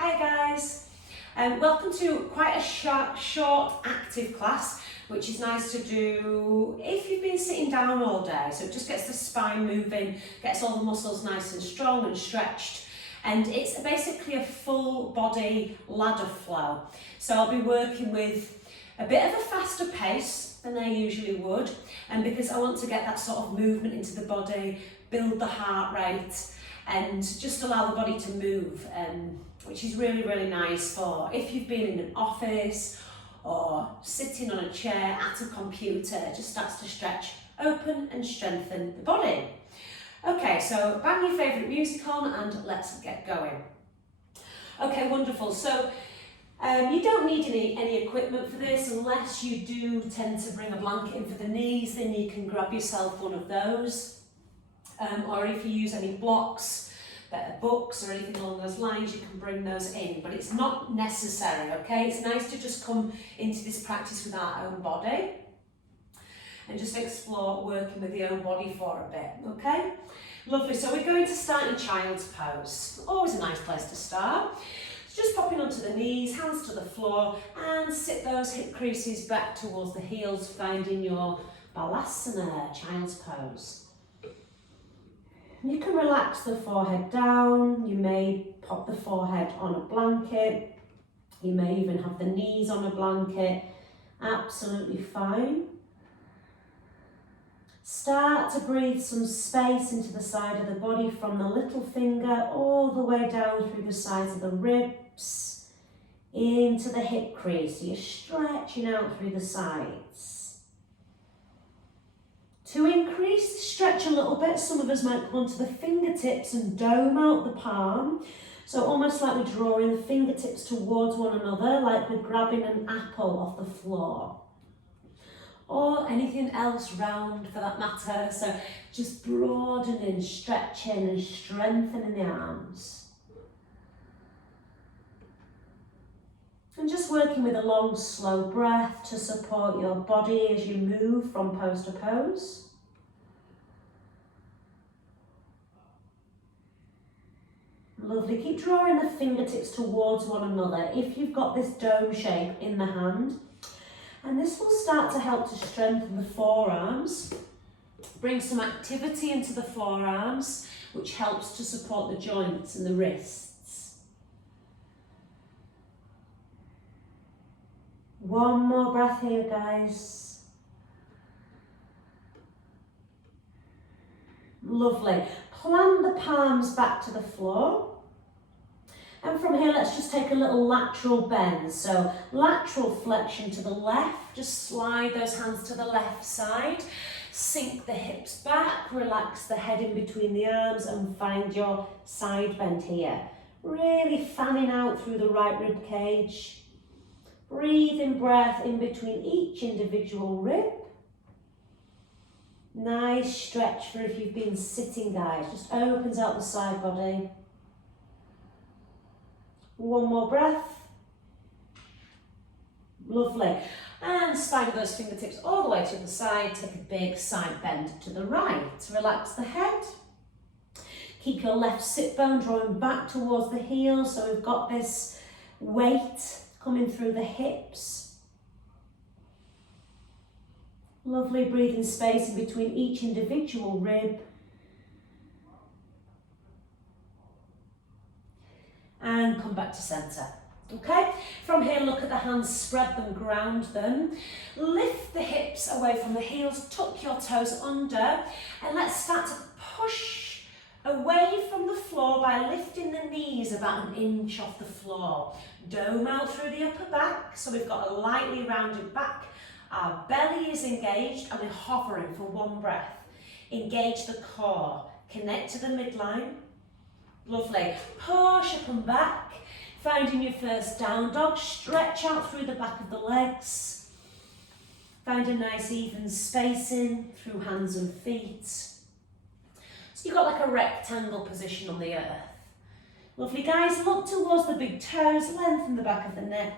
Hi guys, welcome to quite a short active class, which is nice to do if you've been sitting down all day. So it just gets the spine moving, gets all the muscles nice and strong and stretched, and it's basically a full body ladder flow. So I'll be working with a bit of a faster pace than I usually would, and because I want to get that sort of movement into the body, build the heart rate, and just allow the body to move, which is really, really nice for if you've been in an office or sitting on a chair at a computer. It just starts to stretch, open and strengthen the body. Okay, so bang your favourite music on and let's get going. Okay, wonderful. So you don't need any equipment for this unless you do tend to bring a blanket in for the knees. Then you can grab yourself one of those. Or if you use any blocks, books or anything along those lines, you can bring those in, but it's not necessary, okay? It's nice to just come into this practice with our own body and just explore working with the own body for a bit, okay? Lovely, so we're going to start in child's pose. Always a nice place to start. So just popping onto the knees, hands to the floor, and sit those hip creases back towards the heels, finding your Balasana, child's pose. You can relax the forehead down, you may pop the forehead on a blanket, you may even have the knees on a blanket, absolutely fine. Start to breathe some space into the side of the body from the little finger all the way down through the sides of the ribs, into the hip crease, so you're stretching out through the sides. To increase the stretch a little bit, some of us might come onto the fingertips and dome out the palm. So almost like we're drawing the fingertips towards one another, like we're grabbing an apple off the floor. Or anything else round for that matter. So just broadening, stretching and strengthening the arms. And just working with a long, slow breath to support your body as you move from pose to pose. Lovely. Keep drawing the fingertips towards one another if you've got this dome shape in the hand. And this will start to help to strengthen the forearms. Bring some activity into the forearms, which helps to support the joints and the wrists. One more breath here, guys. Lovely. Plant the palms back to the floor. And from here, let's just take a little lateral bend. So lateral flexion to the left. Just slide those hands to the left side. Sink the hips back. Relax the head in between the arms and find your side bend here. Really fanning out through the right rib cage. Breathing breath in between each individual rib. Nice stretch for if you've been sitting, guys. Just opens out the side body. One more breath. Lovely. And spine those fingertips all the way to the side. Take a big side bend to the right. Relax the head. Keep your left sit bone drawing back towards the heel. So we've got this weight coming through the hips. Lovely, breathing space in between each individual rib. And come back to centre. Okay, from here look at the hands, spread them, ground them. Lift the hips away from the heels, tuck your toes under, and let's start to push away from the floor by lifting the knees about an inch off the floor. Dome out through the upper back, so we've got a lightly rounded back. Our belly is engaged and we're hovering for one breath. Engage the core, connect to the midline. Lovely. Push up and back, finding your first down dog. Stretch out through the back of the legs. Find a nice even spacing through hands and feet. So you've got like a rectangle position on the earth. Lovely, guys. Look towards the big toes, lengthen the back of the neck.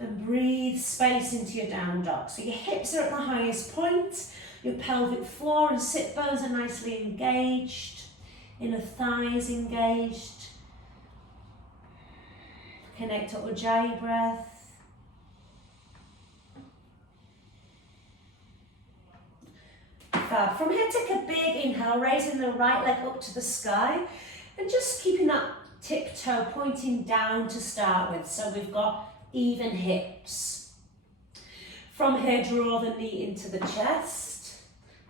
And breathe space into your down dog. So your hips are at the highest point. Your pelvic floor and sit bones are nicely engaged. Inner thighs engaged. Connect to Ujjayi breath. Fab. From here, take a big inhale, raising the right leg up to the sky and just keeping that tip toe pointing down to start with, so we've got even hips. From here, draw the knee into the chest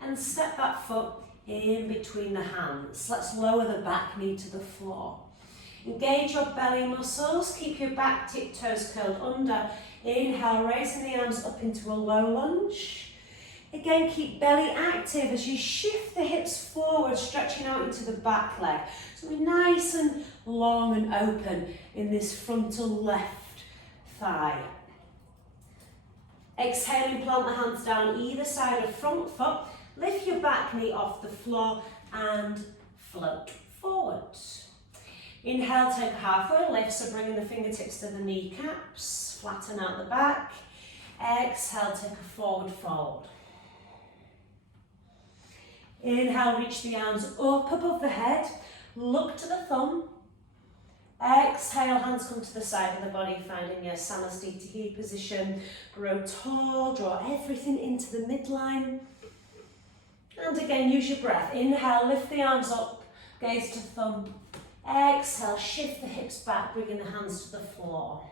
and step that foot in between the hands. Let's lower the back knee to the floor. Engage your belly muscles, keep your back tip toes curled under. Inhale, raising the arms up into a low lunge. Again, keep belly active as you shift the hips forward, stretching out into the back leg. So we're nice and long and open in this frontal left thigh. Exhaling, plant the hands down either side of front foot. Lift your back knee off the floor and float forward. Inhale, take a halfway lift, so bringing the fingertips to the kneecaps, flatten out the back. Exhale, take a forward fold. Inhale, reach the arms up above the head, look to the thumb. Exhale, hands come to the side of the body, finding your Samasthiti position. Grow tall, draw everything into the midline. And again, use your breath. Inhale, lift the arms up, gaze to thumb. Exhale, shift the hips back, bringing the hands to the floor.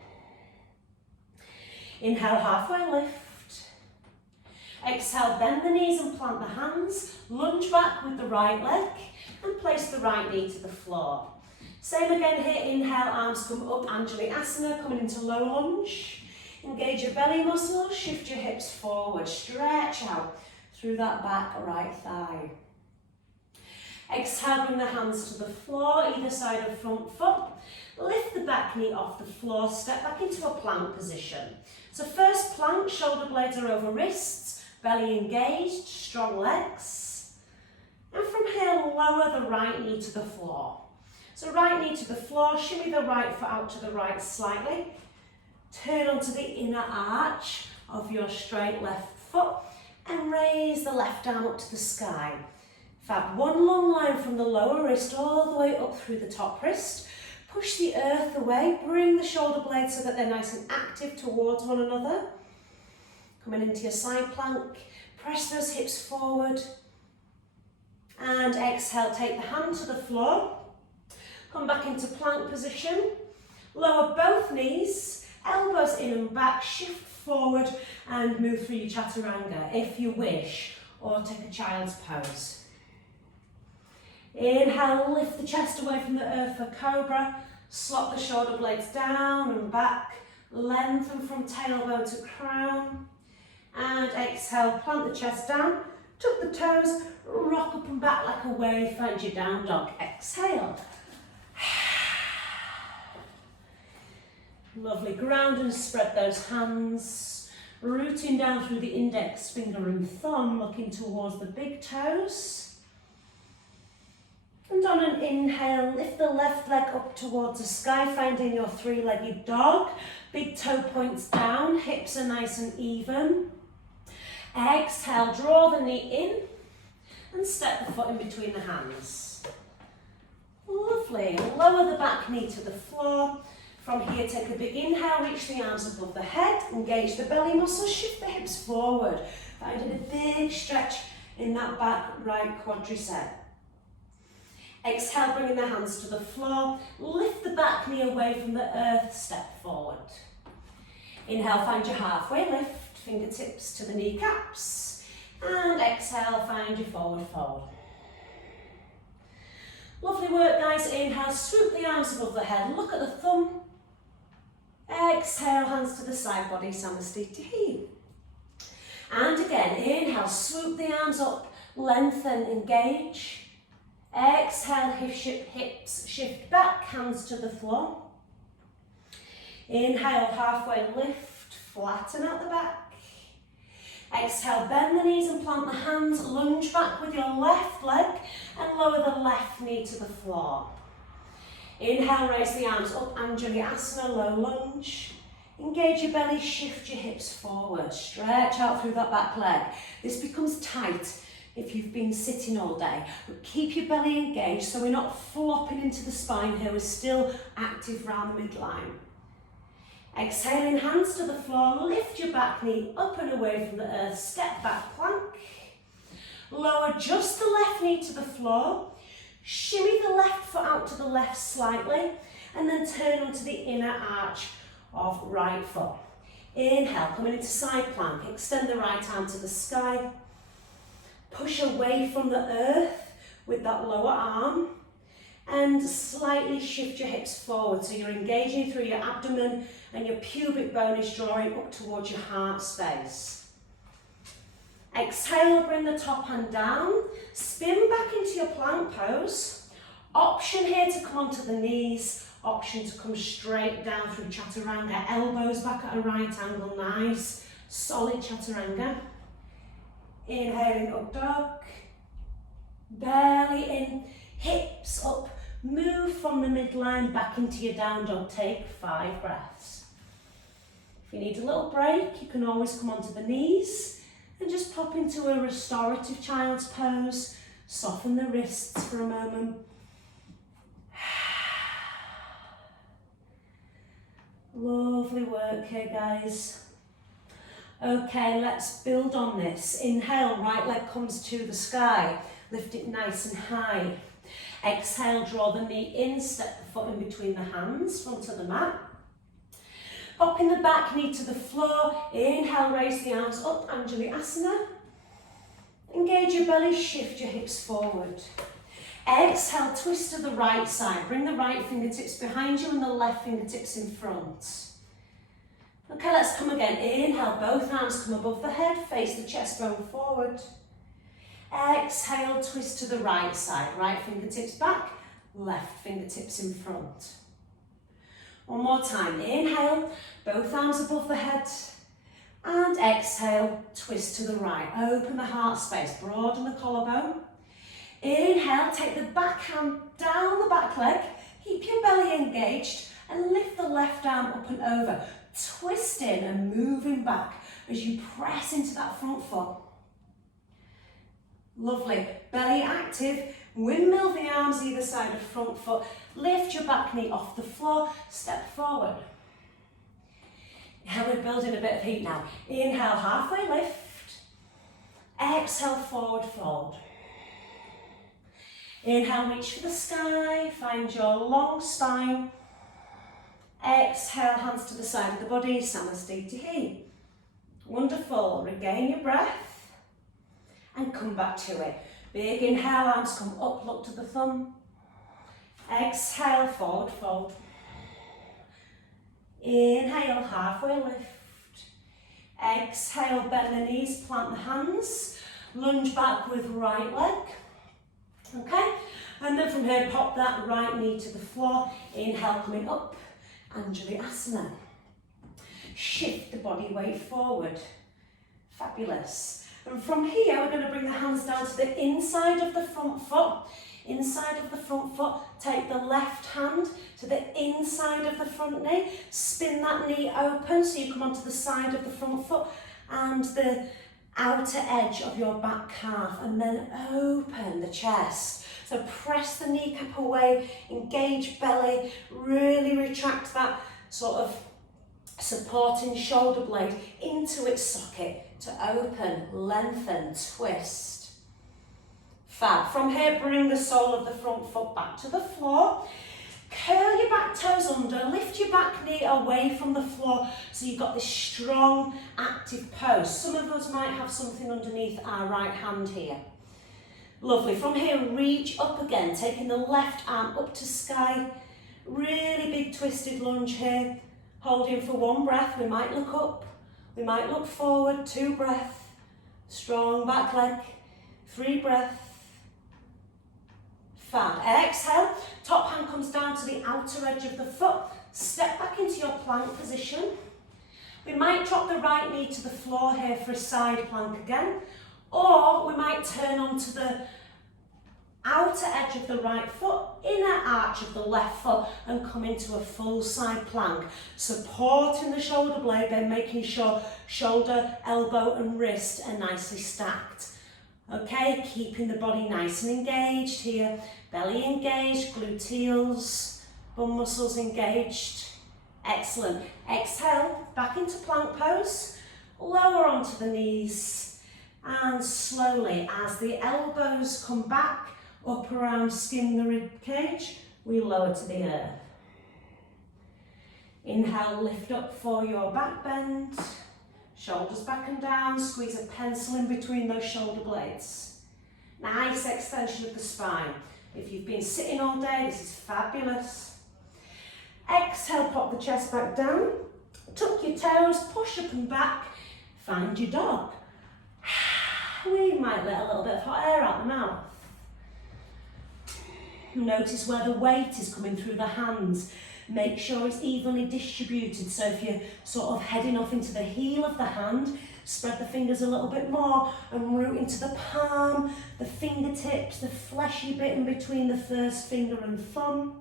Inhale, halfway lift. Exhale, bend the knees and plant the hands. Lunge back with the right leg and place the right knee to the floor. Same again here, inhale, arms come up, Anjali Asana, coming into low lunge. Engage your belly muscles, shift your hips forward, stretch out through that back right thigh. Exhale, bring the hands to the floor, either side of front foot. Lift the back knee off the floor, step back into a plank position. So first plank, shoulder blades are over wrists, belly engaged, strong legs. And from here, lower the right knee to the floor. So right knee to the floor, shimmy the right foot out to the right slightly. Turn onto the inner arch of your straight left foot and raise the left arm up to the sky. Fab, one long line from the lower wrist all the way up through the top wrist. Push the earth away, bring the shoulder blades so that they're nice and active towards one another. Coming into your side plank, press those hips forward. And exhale, take the hand to the floor. Come back into plank position. Lower both knees, elbows in and back, shift forward and move through your chaturanga if you wish, or take a child's pose. Inhale, lift the chest away from the earth for cobra. Slot the shoulder blades down and back. Lengthen from tailbone to crown. And exhale, plant the chest down. Tuck the toes, rock up and back like a wave. Find your down dog. Exhale. Lovely. Ground and spread those hands. Rooting down through the index finger and thumb, looking towards the big toes. And on an inhale, lift the left leg up towards the sky, finding your three-legged dog. Big toe points down, hips are nice and even. Exhale, draw the knee in and step the foot in between the hands. Lovely. Lower the back knee to the floor. From here, take a big inhale, reach the arms above the head, engage the belly muscles, shift the hips forward. Finding a big stretch in that back right quadricep. Exhale, bringing the hands to the floor. Lift the back knee away from the earth, step forward. Inhale, find your halfway lift, fingertips to the kneecaps. And exhale, find your forward fold. Lovely work, guys. Inhale, swoop the arms above the head, look at the thumb. Exhale, hands to the side body, Samasthiti. And again, inhale, swoop the arms up, lengthen, engage. Exhale, hips shift back, hands to the floor. Inhale, halfway lift, flatten out the back. Exhale, bend the knees and plant the hands, lunge back with your left leg and lower the left knee to the floor. Inhale, raise the arms up, Anjali Asana, low lunge. Engage your belly, shift your hips forward, stretch out through that back leg. This becomes tight if you've been sitting all day, but keep your belly engaged so we're not flopping into the spine here, we're still active round the midline. Exhaling, hands to the floor, lift your back knee up and away from the earth, step back plank. Lower just the left knee to the floor, shimmy the left foot out to the left slightly, and then turn onto the inner arch of right foot. Inhale, coming into side plank, extend the right arm to the sky, push away from the earth with that lower arm, and slightly shift your hips forward so you're engaging through your abdomen and your pubic bone is drawing up towards your heart space. Exhale, bring the top hand down, spin back into your plank pose. Option here to come onto the knees, option to come straight down through chaturanga, elbows back at a right angle, nice, solid chaturanga. Inhaling, up dog, belly in, hips up, move from the midline back into your down dog, take 5 breaths. If you need a little break, you can always come onto the knees and just pop into a restorative child's pose, soften the wrists for a moment. Lovely work here, guys. Okay, let's build on this. Inhale, right leg comes to the sky. Lift it nice and high. Exhale, draw the knee in, step the foot in between the hands, front of the mat. Popping the back knee to the floor. Inhale, raise the arms up, Vinyasa. Engage your belly, shift your hips forward. Exhale, twist to the right side. Bring the right fingertips behind you and the left fingertips in front. Okay, let's come again. Inhale, both arms come above the head, face the chest bone forward. Exhale, twist to the right side. Right fingertips back, left fingertips in front. One more time. Inhale, both arms above the head. And exhale, twist to the right. Open the heart space, broaden the collarbone. Inhale, take the back hand down the back leg, keep your belly engaged and lift the left arm up and over, twisting and moving back as you press into that front foot. Lovely, belly active, windmill the arms either side of front foot, lift your back knee off the floor, step forward. Now we're building a bit of heat now. Inhale, halfway lift, exhale, forward fold. Inhale, reach for the sky, find your long spine. Exhale, hands to the side of the body, Samasthiti. Wonderful, regain your breath and come back to it. Big inhale, arms come up, look to the thumb. Exhale, forward fold. Inhale, halfway lift. Exhale, bend the knees, plant the hands. Lunge back with right leg. Okay, and then from here, pop that right knee to the floor. Inhale, coming up, Vinyasa. Shift the body weight forward. Fabulous. And from here, we're going to bring the hands down to the inside of the front foot. Inside of the front foot, take the left hand to the inside of the front knee. Spin that knee open so you come onto the side of the front foot and the outer edge of your back calf, and then open the chest. So press the kneecap away, engage belly, really retract that sort of supporting shoulder blade into its socket to open, lengthen, twist. Fab. From here, bring the sole of the front foot back to the floor. Curl your back toes under, lift your back knee away from the floor so you've got this strong, active pose. Some of us might have something underneath our right hand here. Lovely. From here, reach up again, taking the left arm up to sky. Really big twisted lunge here. Holding for 1 breath. We might look up, we might look forward. 2 breaths. Strong back leg. 3 breaths. Fab. Exhale, top hand comes down to the outer edge of the foot. Step back into your plank position. We might drop the right knee to the floor here for a side plank again, or we might turn onto the outer edge of the right foot, inner arch of the left foot, and come into a full side plank. Supporting the shoulder blade, then making sure shoulder, elbow and wrist are nicely stacked. Okay, keeping the body nice and engaged here. Belly engaged, gluteals, bum muscles engaged. Excellent. Exhale, back into plank pose. Lower onto the knees. And slowly, as the elbows come back up around skin the rib cage, we lower to the earth. Inhale, lift up for your back bend. Shoulders back and down, squeeze a pencil in between those shoulder blades. Nice extension of the spine. If you've been sitting all day, this is fabulous. Exhale, pop the chest back down. Tuck your toes, push up and back. Find your dog. We might let a little bit of hot air out the mouth. Notice where the weight is coming through the hands. Make sure it's evenly distributed. So if you're sort of heading off into the heel of the hand, spread the fingers a little bit more and root into the palm, the fingertips, the fleshy bit in between the first finger and thumb.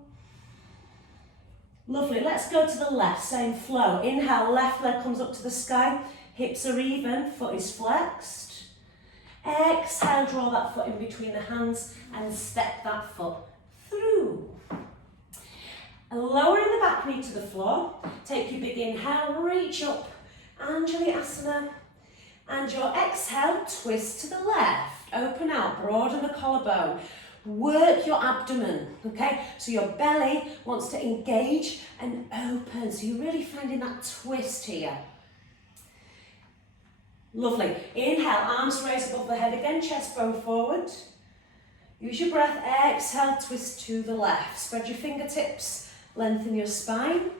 Lovely. Let's go to the left, same flow. Inhale, left leg comes up to the sky, hips are even, foot is flexed. Exhale, draw that foot in between the hands and step that foot through. Lowering the back knee to the floor, take your big inhale, reach up, Anjali-asana, and your exhale, twist to the left, open out, broaden the collarbone, work your abdomen, okay? So your belly wants to engage and open, so you're really finding that twist here. Lovely. Inhale, arms raised above the head again, chest bone forward. Use your breath, exhale, twist to the left, spread your fingertips. Lengthen your spine.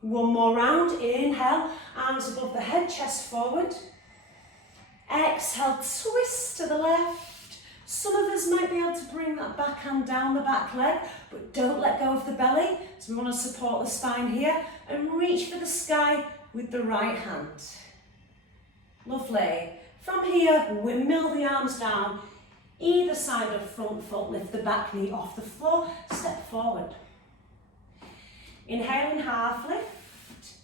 One more round. Inhale, arms above the head, chest forward. Exhale, twist to the left. Some of us might be able to bring that back hand down the back leg, but don't let go of the belly. So we want to support the spine here and reach for the sky with the right hand. Lovely. From here, windmill the arms down. Either side of front foot, lift the back knee off the floor, step forward. Inhaling half lift,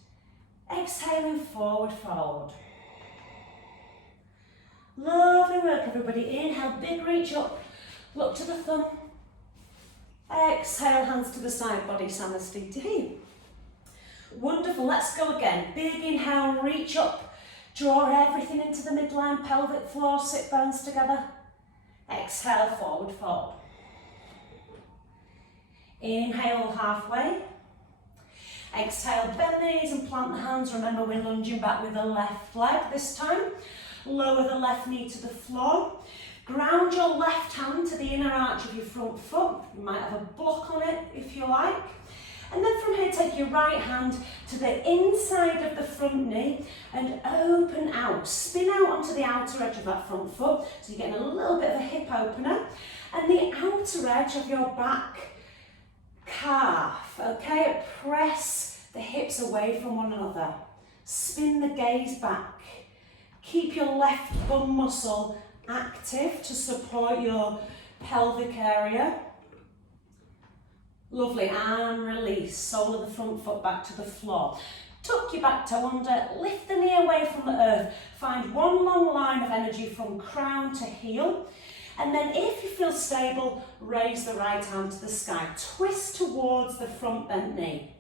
exhaling forward fold. Lovely work everybody. Inhale, big reach up, look to the thumb. Exhale, hands to the side, body Samasthiti. Wonderful, let's go again. Big inhale, reach up, draw everything into the midline, pelvic floor, sit bones together. Exhale, forward fold. Inhale, halfway. Exhale, bend the knees and plant the hands. Remember, we're lunging back with the left leg this time. Lower the left knee to the floor. Ground your left hand to the inner arch of your front foot. You might have a block on it if you like. And then from here, take your right hand to the inside of the front knee and open out. Spin out onto the outer edge of that front foot. So you're getting a little bit of a hip opener. And the outer edge of your back calf, okay? Press the hips away from one another. Spin the gaze back. Keep your left bum muscle active to support your pelvic area. Lovely, and release. Sole of the front foot back to the floor. Tuck your back toe under, lift the knee away from the earth. Find one long line of energy from crown to heel. And then if you feel stable, raise the right hand to the sky. Twist towards the front bent knee.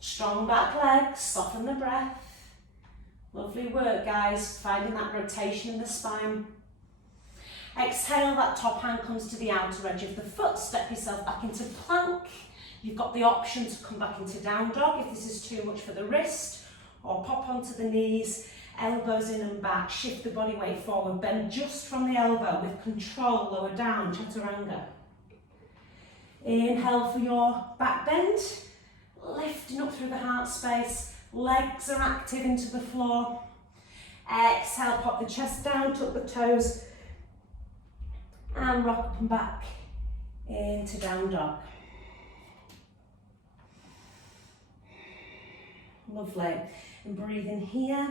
Strong back legs, soften the breath. Lovely work, guys. Finding that rotation in the spine. Exhale, that top hand comes to the outer edge of the foot. Step yourself back into plank. You've got the option to come back into down dog if this is too much for the wrist, or pop onto the knees. Elbows in and back, shift the body weight forward, bend just from the elbow with control, lower down, chaturanga. Inhale for your back bend, lifting up through the heart space, legs are active into the floor. Exhale, pop the chest down, tuck the toes, and rock up and back into down dog. Lovely, and breathe in here.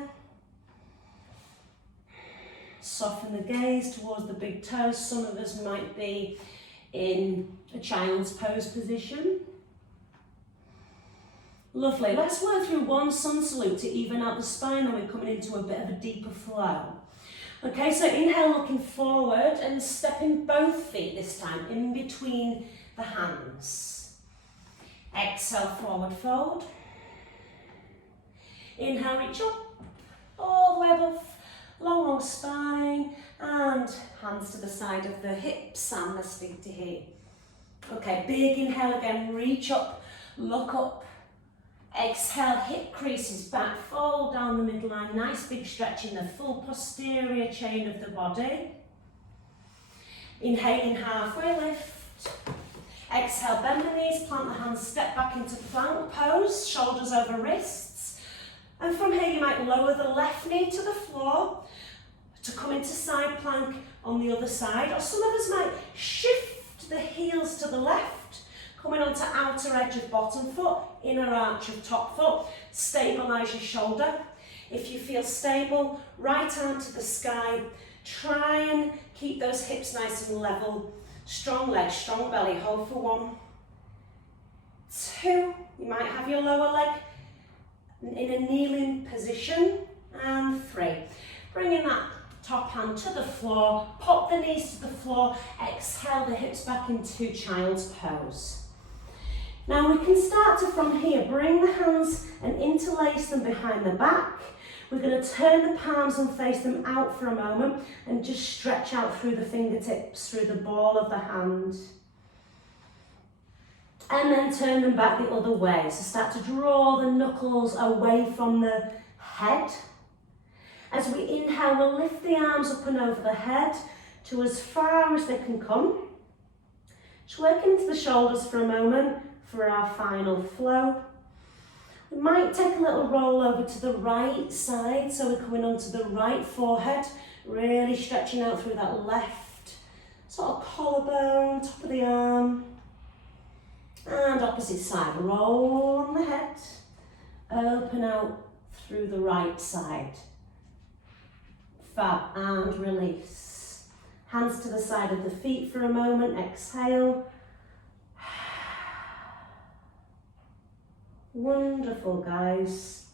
Soften the gaze towards the big toes. Some of us might be in a child's pose position. Lovely. Let's work through one sun salute to even out the spine, and we're coming into a bit of a deeper flow. Okay, so inhale, looking forward and stepping both feet this time in between the hands. Exhale, forward fold. Inhale, reach up, all the way above, long spine, and hands to the side of the hips and the sticky heel. Okay, big inhale again, reach up, look up. Exhale, hip creases back, fold down the midline, nice big stretch in the full posterior chain of the body. Inhaling, halfway lift. Exhale, bend the knees, plant the hands, step back into plank pose, shoulders over wrists. And from here you might lower the left knee to the floor to come into side plank on the other side. Or some of us might shift the heels to the left, coming onto outer edge of bottom foot, inner arch of top foot. Stabilise your shoulder. If you feel stable, right arm to the sky. Try and keep those hips nice and level. Strong legs, strong belly. Hold for 1, 2. You might have your lower leg in a kneeling position. And 3. Bringing that top hand to the floor. Pop the knees to the floor. Exhale the hips back into child's pose. Now we can start to, from here, bring the hands and interlace them behind the back. We're going to turn the palms and face them out for a moment and just stretch out through the fingertips, through the ball of the hand. And then turn them back the other way. So start to draw the knuckles away from the head. As we inhale, we'll lift the arms up and over the head to as far as they can come. Just working into the shoulders for a moment for our final flow. We might take a little roll over to the right side, so we're coming onto the right forehead, really stretching out through that left sort of collarbone, top of the arm. And opposite side, roll on the head, open out through the right side. Fab, and release. Hands to the side of the feet for a moment, exhale. Wonderful, guys.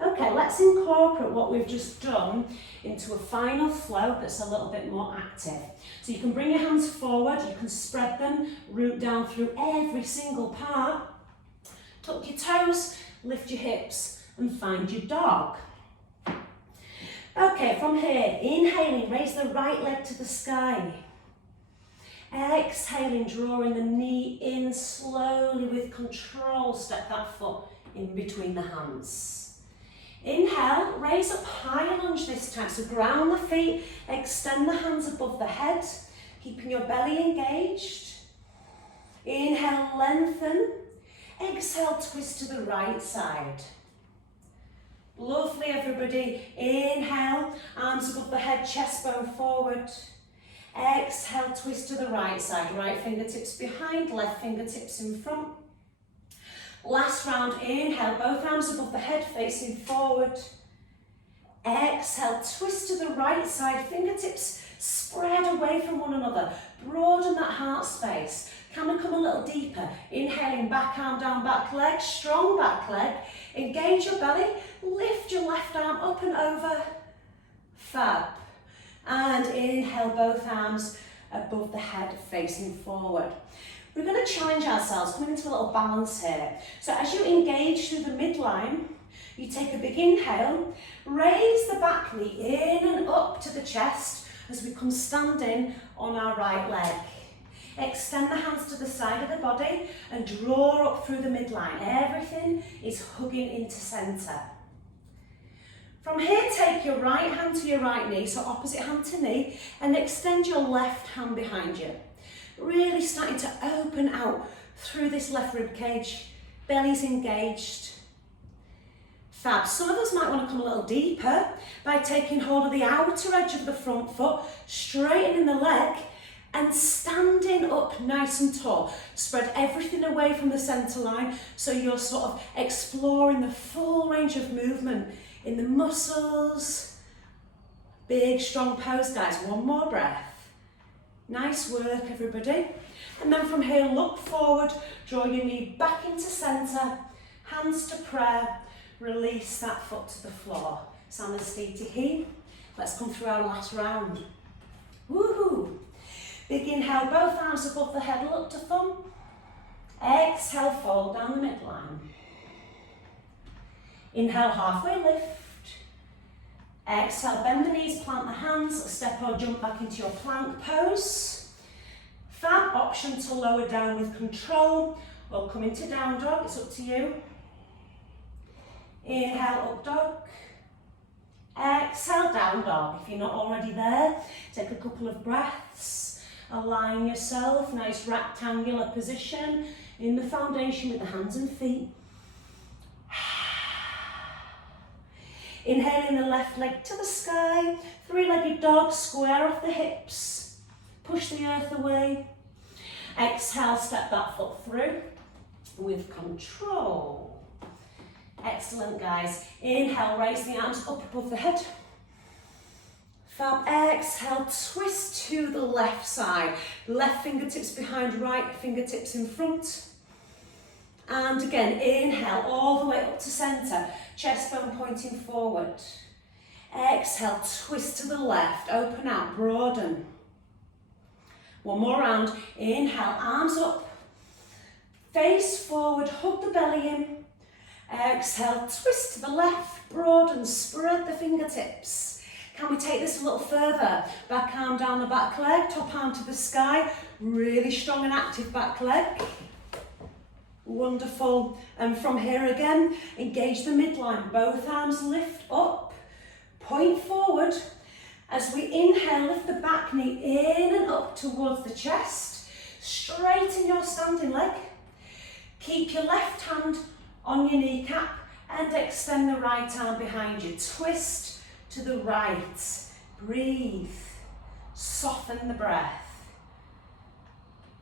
Okay, let's incorporate what we've just done into a final flow that's a little bit more active. So you can bring your hands forward, you can spread them, root down through every single part. Tuck your toes, lift your hips, and find your dog. Okay, from here, inhaling, raise the right leg to the sky. Exhaling, drawing the knee in slowly with control, step that foot in between the hands. Inhale, raise up high lunge this time, so ground the feet, extend the hands above the head, keeping your belly engaged. Inhale, lengthen. Exhale, twist to the right side. Lovely, everybody. Inhale, arms above the head, chest bone forward. Exhale, twist to the right side, right fingertips behind, left fingertips in front. Last round, inhale, both arms above the head, facing forward. Exhale, twist to the right side, fingertips spread away from one another. Broaden that heart space. Can we come a little deeper? Inhaling, back arm down, back leg, strong back leg. Engage your belly, lift your left arm up and over. Fab. And inhale, both arms above the head, facing forward. We're going to challenge ourselves, coming into a little balance here. So as you engage through the midline, you take a big inhale, raise the back knee in and up to the chest as we come standing on our right leg. Extend the hands to the side of the body and draw up through the midline. Everything is hugging into centre. From here, take your right hand to your right knee, so opposite hand to knee, and extend your left hand behind you. Really starting to open out through this left rib cage. Belly's engaged. Fab. Some of us might want to come a little deeper by taking hold of the outer edge of the front foot, straightening the leg, and standing up nice and tall. Spread everything away from the centre line, so you're sort of exploring the full range of movement in the muscles. Big, strong pose, guys. One more breath. Nice work, everybody. And then from here, look forward, draw your knee back into centre, hands to prayer, release that foot to the floor. Salutation. Let's come through our last round. Woohoo! Big inhale, both arms above the head, look to thumb. Exhale, fold down the midline. Inhale, halfway lift. Exhale, bend the knees, plant the hands, step or jump back into your plank pose. Fab, option to lower down with control or come into down dog, it's up to you. Inhale, up dog. Exhale, down dog. If you're not already there, take a couple of breaths. Align yourself, nice rectangular position in the foundation with the hands and feet. Inhaling the left leg to the sky, three-legged dog, square off the hips. Push the earth away. Exhale, step that foot through with control. Excellent, guys. Inhale, raise the arms up above the head. Fab. Exhale, twist to the left side. Left fingertips behind, right fingertips in front. And again, inhale all the way up to centre. Chest bone pointing forward. Exhale, twist to the left. Open out, broaden. One more round. Inhale, arms up. Face forward, hug the belly in. Exhale, twist to the left, broaden, spread the fingertips. Can we take this a little further? Back arm down the back leg, top arm to the sky. Really strong and active back leg. Wonderful. And from here again, engage the midline. Both arms lift up, point forward. As we inhale, lift the back knee in and up towards the chest. Straighten your standing leg. Keep your left hand on your kneecap and extend the right arm behind you. Twist to the right. Breathe. Soften the breath.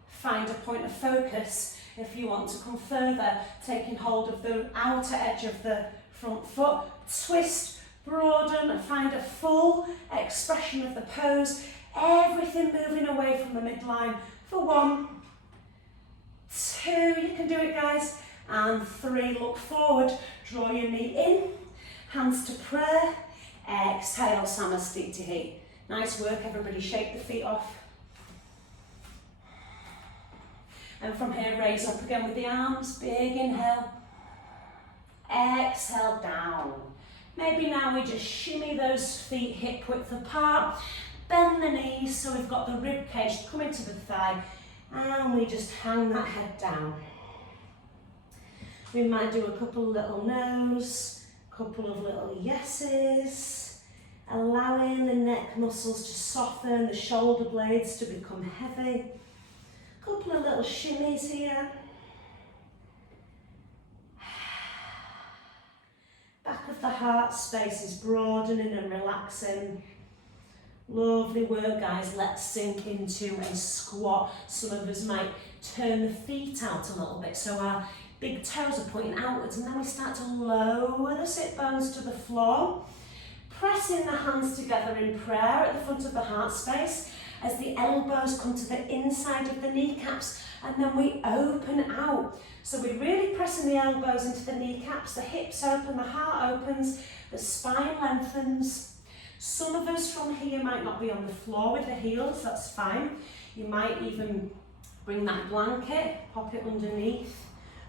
Find a point of focus if you want to come further, taking hold of the outer edge of the front foot. Twist, broaden, find a full expression of the pose. Everything moving away from the midline for 1, 2, you can do it, guys. And 3, look forward, draw your knee in, hands to prayer. Exhale, Samasthiti. Nice work, everybody. Shake the feet off. And from here, raise up again with the arms. Big inhale. Exhale, down. Maybe now we just shimmy those feet hip width apart. Bend the knees so we've got the rib cage coming to the thigh. And we just hang that head down. We might do a couple little no's, couple of little yeses, allowing the neck muscles to soften, the shoulder blades to become heavy. Couple of little shimmies here. Back of the heart space is broadening and relaxing. Lovely work, guys. Let's sink into a squat. Some of us might turn the feet out a little bit so our big toes are pointing outwards, and then we start to lower the sit bones to the floor. Pressing the hands together in prayer at the front of the heart space as the elbows come to the inside of the kneecaps, and then we open out. So we're really pressing the elbows into the kneecaps, the hips open, the heart opens, the spine lengthens. Some of us from here might not be on the floor with the heels, that's fine. You might even bring that blanket, pop it underneath,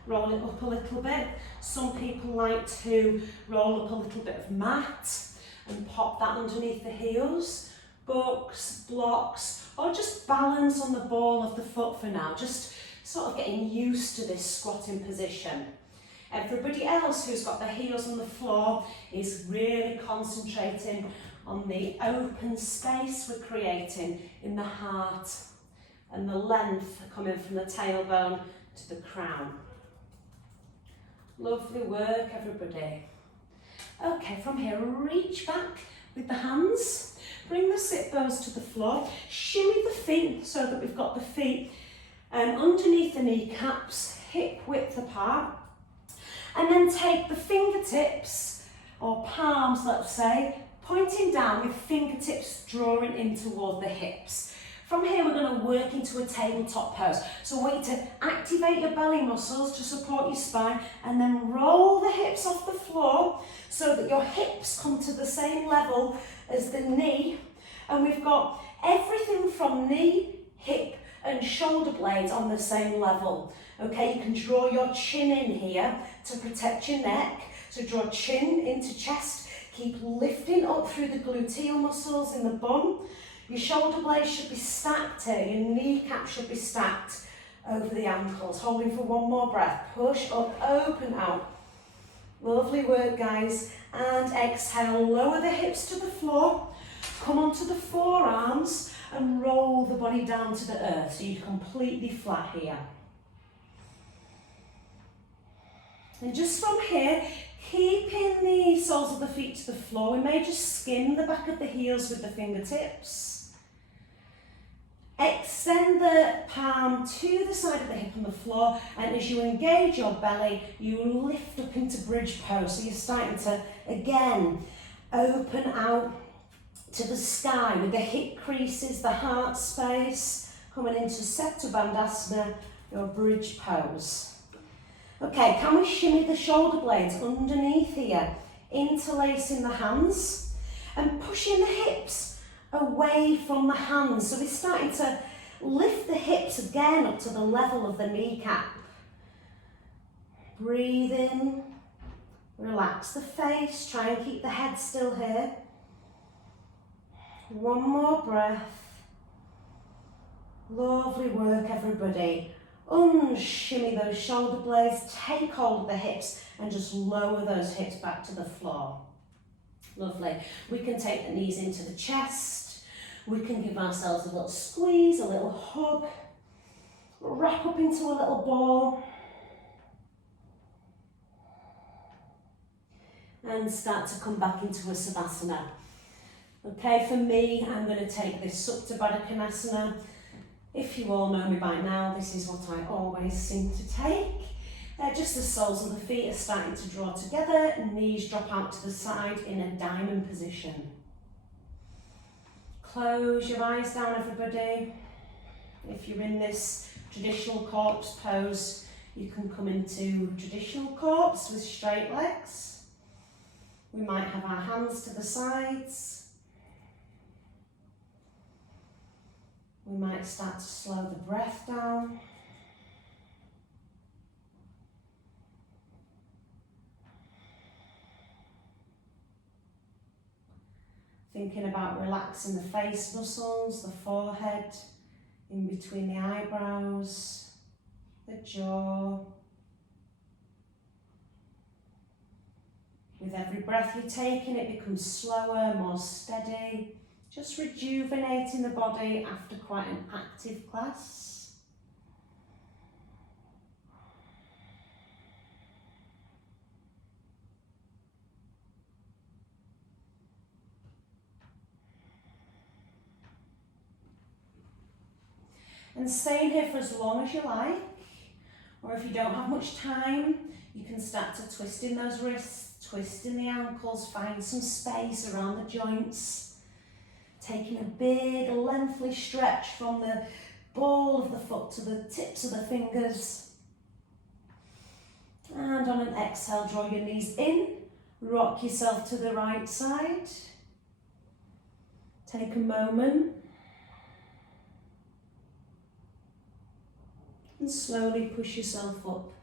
roll it up a little bit. Some people like to roll up a little bit of mat and pop that underneath the heels. Books, blocks, or just balance on the ball of the foot for now. Just sort of getting used to this squatting position. Everybody else who's got their heels on the floor is really concentrating on the open space we're creating in the heart and the length coming from the tailbone to the crown. Lovely work, everybody. Okay, from here, reach back with the hands. Bring the sit bones to the floor. Shimmy the feet so that we've got the feet underneath the kneecaps, hip width apart. And then take the fingertips, or palms, let's say, pointing down with fingertips drawing in toward the hips. From here, we're going to work into a tabletop pose. So I want you to activate your belly muscles to support your spine, and then roll the hips off the floor so that your hips come to the same level as the knee. And we've got everything from knee, hip, and shoulder blades on the same level. Okay, you can draw your chin in here to protect your neck. So draw chin into chest. Keep lifting up through the gluteal muscles in the bum. Your shoulder blades should be stacked here. Your kneecap should be stacked over the ankles. Holding for one more breath. Push up, open out. Lovely work, guys. And exhale, lower the hips to the floor. Come onto the forearms and roll the body down to the earth so you're completely flat here. And just from here, keeping the soles of the feet to the floor, we may just skim the back of the heels with the fingertips. Extend the palm to the side of the hip on the floor, and as you engage your belly, you lift up into bridge pose. So you're starting to, again, open out to the sky with the hip creases, the heart space, coming into Setu Bandhasana, your bridge pose. Okay, can we shimmy the shoulder blades underneath here, interlacing the hands and pushing the hips away from the hands. So we're starting to lift the hips again up to the level of the kneecap. Breathe in, relax the face, try and keep the head still here. One more breath. Lovely work, everybody. Unshimmy those shoulder blades, take hold of the hips and just lower those hips back to the floor. Lovely. We can take the knees into the chest. We can give ourselves a little squeeze, a little hug. Wrap up into a little ball. And start to come back into a Savasana. Okay, for me, I'm going to take this Supta Baddha Konasana. If you all know me by now, this is what I always seem to take. Just the soles of the feet are starting to draw together, knees drop out to the side in a diamond position. Close your eyes down, everybody. If you're in this traditional corpse pose, you can come into traditional corpse with straight legs. We might have our hands to the sides. We might start to slow the breath down. Thinking about relaxing the face muscles, the forehead, in between the eyebrows, the jaw. With every breath you're taking, it becomes slower, more steady. Just rejuvenating the body after quite an active class. And stay in here for as long as you like, or if you don't have much time, you can start to twist in those wrists, twist in the ankles, find some space around the joints. Taking a big lengthy stretch from the ball of the foot to the tips of the fingers. And on an exhale, draw your knees in, rock yourself to the right side. Take a moment. And slowly push yourself up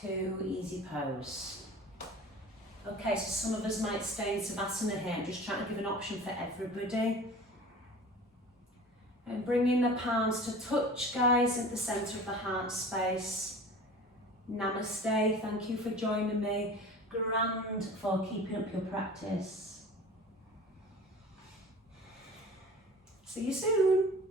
to easy pose. Okay, so some of us might stay in Savasana here. I'm just trying to give an option for everybody. And bringing the palms to touch, guys, at the centre of the heart space. Namaste, thank you for joining me. Grand for keeping up your practice. See you soon.